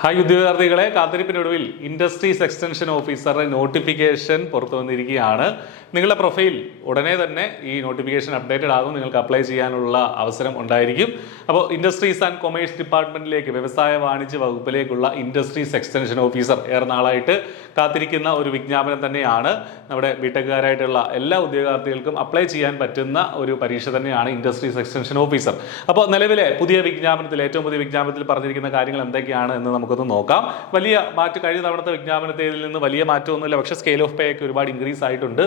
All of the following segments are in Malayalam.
ഹായ് ഉദ്യോഗാർത്ഥികളെ, കാത്തിരിപ്പിനൊടുവിൽ ഇൻഡസ്ട്രീസ് എക്സ്റ്റൻഷൻ ഓഫീസറുടെ നോട്ടിഫിക്കേഷൻ പുറത്തു വന്നിരിക്കുകയാണ്. നിങ്ങളുടെ പ്രൊഫൈൽ ഉടനെ തന്നെ ഈ നോട്ടിഫിക്കേഷൻ അപ്ഡേറ്റഡ് ആകും. നിങ്ങൾക്ക് അപ്ലൈ ചെയ്യാനുള്ള അവസരം ഉണ്ടായിരിക്കും. അപ്പോൾ ഇൻഡസ്ട്രീസ് ആൻഡ് കൊമേഴ്സ് ഡിപ്പാർട്ട്മെന്റിലേക്ക്, വ്യവസായ വാണിജ്യ വകുപ്പിലേക്കുള്ള ഇൻഡസ്ട്രീസ് എക്സ്റ്റൻഷൻ ഓഫീസർ ഏറെ നാളായിട്ട് കാത്തിരിക്കുന്ന ഒരു വിജ്ഞാപനം തന്നെയാണ്. നമ്മുടെ ബിടെക്കുകാരായിട്ടുള്ള എല്ലാ ഉദ്യോഗാർത്ഥികൾക്കും അപ്ലൈ ചെയ്യാൻ പറ്റുന്ന ഒരു പരീക്ഷ തന്നെയാണ് ഇൻഡസ്ട്രീസ് എക്സ്റ്റൻഷൻ ഓഫീസർ. അപ്പോൾ നിലവിലെ പുതിയ വിജ്ഞാപനത്തിൽ, ഏറ്റവും പുതിയ വിജ്ഞാപനത്തിൽ പറഞ്ഞിരിക്കുന്ന കാര്യങ്ങൾ എന്തൊക്കെയാണ് എന്ന് നമുക്കൊന്ന് നോക്കാം. വലിയ മാറ്റം, കഴിഞ്ഞ തവണത്തെ വിജ്ഞാപനത്തിൽ നിന്ന് വലിയ മാറ്റമൊന്നുമില്ല. പക്ഷേ സ്കെയിൽ ഓഫ് പേ ഒക്കെ ഒരുപാട് ഇൻക്രീസ് ആയിട്ടുണ്ട്.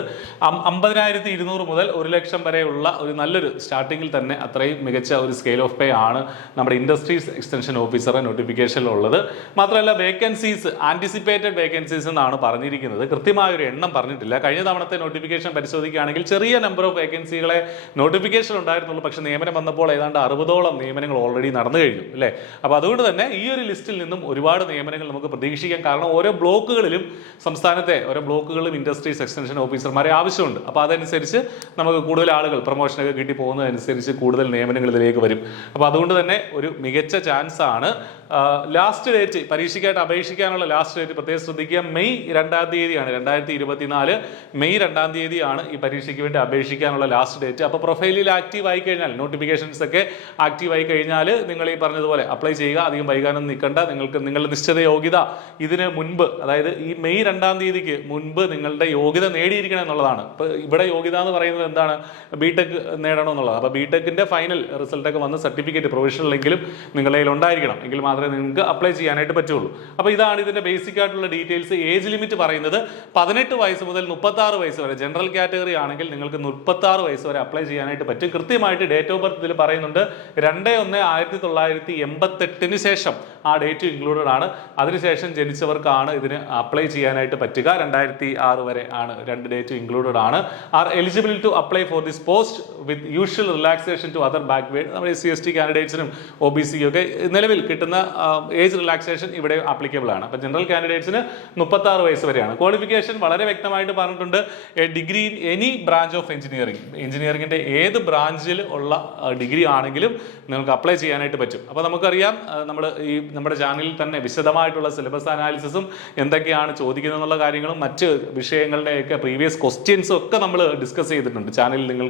50,200 മുതൽ 1,00,000 വരെയുള്ള ഒരു നല്ലൊരു സ്റ്റാർട്ടിങ്ങിൽ തന്നെ അത്രയും മികച്ച ഒരു സ്കെയിൽ ഓഫ് പേ ആണ് നമ്മുടെ ഇൻഡസ്ട്രീസ് എക്സ്റ്റൻഷൻ ഓഫീസറുടെ നോട്ടിഫിക്കേഷനിലുള്ളത്. മാത്രമല്ല വേക്കൻസീസ്, ആന്റിസിപ്പേറ്റഡ് വേക്കൻസീസ് എന്നാണ് പറഞ്ഞിരിക്കുന്നത്. കൃത്യമായൊരു എണ്ണം പറഞ്ഞിട്ടില്ല. കഴിഞ്ഞ തവണത്തെ നോട്ടിഫിക്കേഷൻ പരിശോധിക്കുകയാണെങ്കിൽ ചെറിയ നമ്പർ ഓഫ് വേക്കൻസികളെ നോട്ടിഫിക്കേഷൻ ഉണ്ടായിരുന്നുള്ളൂ. പക്ഷേ നിയമനം വന്നപ്പോൾ ഏതാണ്ട് 60ഓളം നിയമനങ്ങൾ ഓൾറെഡി നടന്നു കഴിഞ്ഞു അല്ലേ. അപ്പോൾ അതുകൊണ്ട് തന്നെ ഈ ഒരു ലിസ്റ്റിൽ നിന്നും ഒരുപാട് നിയമനങ്ങൾ നമുക്ക് പ്രതീക്ഷിക്കാം. കാരണം ഓരോ ബ്ലോക്കുകളിലും, സംസ്ഥാനത്തെ ഓരോ ബ്ലോക്കുകളിലും ഇൻഡസ്ട്രീസ് എക്സ്റ്റൻഷൻ ഓഫീസർമാരെ ആവശ്യമുണ്ട്. അപ്പോൾ അതനുസരിച്ച് നമുക്ക് കൂടുതൽ ആളുകൾ പ്രൊമോഷനൊക്കെ കിട്ടി പോകുന്നതനുസരിച്ച് കൂടുതൽ നിയമനങ്ങൾ ഇതിലേക്ക് വരും. അപ്പോൾ അതുകൊണ്ട് തന്നെ ഒരു മികച്ച ചാൻസ് ആണ്. ലാസ്റ്റ് ഡേറ്റ്, പരീക്ഷയ്ക്കായിട്ട് അപേക്ഷിക്കാനുള്ള ലാസ്റ്റ് ഡേറ്റ് പ്രത്യേകം ശ്രദ്ധിക്കുക, മെയ് 2-ാം തീയതിയാണ്. 2024 മെയ് 2-ാം തീയതിയാണ് ഈ പരീക്ഷയ്ക്ക് വേണ്ടി അപേക്ഷിക്കാനുള്ള ലാസ്റ്റ് ഡേറ്റ്. അപ്പോൾ പ്രൊഫൈലിൽ ആക്റ്റീവ് ആയി കഴിഞ്ഞാൽ, നോട്ടിഫിക്കേഷൻസ് ഒക്കെ ആക്റ്റീവ് ആയി കഴിഞ്ഞാൽ നിങ്ങൾ ഈ പറഞ്ഞതുപോലെ അപ്ലൈ ചെയ്യുക. അധികം വൈകാനൊന്നും നിൽക്കണ്ട. നിങ്ങളുടെ നിശ്ചിത യോഗ്യത ഇതിന് മുൻപ്, അതായത് ഈ മെയ് 2-ാം തീയതിക്ക് മുൻപ് നിങ്ങളുടെ യോഗ്യത നേടിയിരിക്കണം എന്നുള്ളതാണ്. ഇപ്പോൾ ഇവിടെ യോഗ്യത എന്ന് പറയുന്നത് എന്താണ്? ബിടെക് നേടണം എന്നുള്ളത്. അപ്പോൾ ബിടെക്കിന്റെ ഫൈനൽ റിസൾട്ടൊക്കെ വന്ന് സർട്ടിഫിക്കറ്റ് പ്രൊവിഷണലെങ്കിലും നിങ്ങളുടെ കയ്യിൽ ഉണ്ടായിരിക്കണം. എങ്കിൽ മാത്രമേ നിങ്ങൾക്ക് അപ്ലൈ ചെയ്യാനായിട്ട് പറ്റുള്ളൂ. അപ്പോൾ ഇതാണ് ഇതിന്റെ ബേസിക് ആയിട്ടുള്ള ഡീറ്റെയിൽസ്. ഏജ് ലിമിറ്റ് പറയുന്നത് 18 വയസ്സ് മുതൽ 36 വയസ്സ് വരെ. ജനറൽ കാറ്റഗറി ആണെങ്കിൽ നിങ്ങൾക്ക് 36 വയസ്സ് വരെ അപ്ലൈ ചെയ്യാനായിട്ട് പറ്റും. കൃത്യമായിട്ട് ഡേറ്റ് ഓഫ് ബർത്ത് ഇതിൽ പറയുന്നുണ്ട്. 2/1/1988 ശേഷം ആ ഡേറ്റ് ഇൻക്ലൂഡഡ് ആണ്. അതിനുശേഷം ജനിച്ചവർക്കാണ് ഇതിന് അപ്ലൈ ചെയ്യാനായിട്ട് പറ്റുക. 2006 വരെ ആണ്, 2 ഡേറ്റ് ഇൻക്ലൂഡഡ് ആണ്. Are eligible to apply for this post with usual relaxation to other backward. നമ്മുടെ SC/ST കാൻഡിഡേറ്റ്സിനും OBC ഒക്കെ നിലവിൽ കിട്ടുന്ന ഏജ് റിലാക്സേഷൻ ഇവിടെ ആപ്ലിക്കബിൾ ആണ്. അപ്പോൾ ജനറൽ കാൻഡിഡേറ്റ്സിന് 36 വയസ്സ് വരെയാണ്. ക്വാളിഫിക്കേഷൻ വളരെ വ്യക്തമായിട്ട് പറഞ്ഞിട്ടുണ്ട്. Degree in any branch of engineering, എഞ്ചിനീയറിംഗിന്റെ ഏത് ബ്രാഞ്ചിൽ ഉള്ള ഡിഗ്രി ആണെങ്കിലും നിങ്ങൾക്ക് അപ്ലൈ ചെയ്യാനായിട്ട് പറ്റും. അപ്പോൾ നമുക്കറിയാം, നമ്മുടെ ചാനലിൽ തന്നെ വിശദമായിട്ടുള്ള സിലബസ് അനാലിസിസും എന്തൊക്കെയാണ് ചോദിക്കുന്നത് എന്നുള്ള കാര്യങ്ങളും മറ്റ് വിഷയങ്ങളുടെയൊക്കെ പ്രീവിയസ് ക്വസ്റ്റ്യൻസും ഒക്കെ നമ്മൾ ഡിസ്കസ് ചെയ്തിട്ടുണ്ട്. ചാനലിൽ നിങ്ങൾ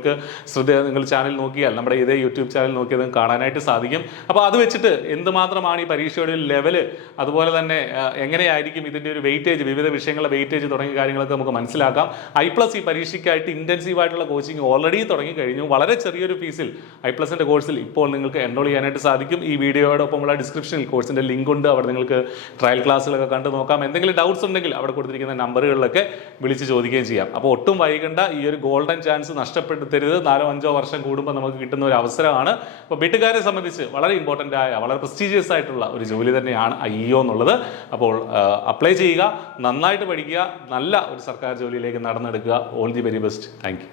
ചാനൽ നോക്കിയാൽ, നമ്മുടെ ഇതേ യൂട്യൂബ് ചാനൽ നോക്കിയത് കാണാനായിട്ട് സാധിക്കും. അപ്പോൾ അത് വെച്ചിട്ട് എന്തുമാത്രമാണ് ഈ പരീക്ഷയുടെ ഒരു ലെവല്, അതുപോലെ തന്നെ എങ്ങനെയായിരിക്കും ഇതിൻ്റെ ഒരു വെയിറ്റേജ്, വിവിധ വിഷയങ്ങളുടെ വെയിറ്റേജ് തുടങ്ങിയ കാര്യങ്ങളൊക്കെ നമുക്ക് മനസ്സിലാക്കാം. I+ ഈ പരീക്ഷയ്ക്കായിട്ട് ഇൻറ്റൻസീവ് ആയിട്ടുള്ള കോച്ചിങ് ഓൾറെഡി തുടങ്ങി കഴിഞ്ഞു. വളരെ ചെറിയൊരു ഫീസിൽ I+ന്റെ കോഴ്സിൽ ഇപ്പോൾ നിങ്ങൾക്ക് എൻറോൾ ചെയ്യാനായിട്ട് സാധിക്കും. ഈ വീഡിയോയോടൊപ്പമുള്ള ഡിസ്ക്രിപ്ഷനിൽ കോഴ്സിൻ്റെ ലിങ്ക് ഉണ്ട്. അവിടെ നിങ്ങൾക്ക് ട്രയൽ ക്ലാസ്സുകളൊക്കെ കണ്ടു നോക്കാം. എന്തെങ്കിലും ഡൗട്ട്സ് ഉണ്ടെങ്കിൽ അവിടെ കൊടുത്തിരിക്കുന്ന നമ്പറുകളിലൊക്കെ വിളിച്ച് ചോദിക്കുകയും ചെയ്യാം. അപ്പോൾ ഒട്ടും വൈകണ്ട, ഈ ഒരു ഗോൾഡൻ ചാൻസ് നഷ്ടപ്പെടുത്തരുത്. 4-5 വർഷം കൂടുമ്പോൾ നമുക്ക് കിട്ടുന്ന ഒരു അവസരമാണ്. അപ്പോൾ ബിടെക്കുകാരെ സംബന്ധിച്ച് വളരെ ഇമ്പോർട്ടൻ്റ് ആയ, വളരെ പ്രസ്റ്റീജിയസ് ആയിട്ടുള്ള ഒരു ജോലി തന്നെയാണ് IEO എന്നുള്ളത്. അപ്പോൾ അപ്ലൈ ചെയ്യുക, നന്നായിട്ട് പഠിക്കുക, നല്ല ഒരു സർക്കാർ ജോലിയിലേക്ക് നടന്നെടുക്കുക. All the very best. Thank U.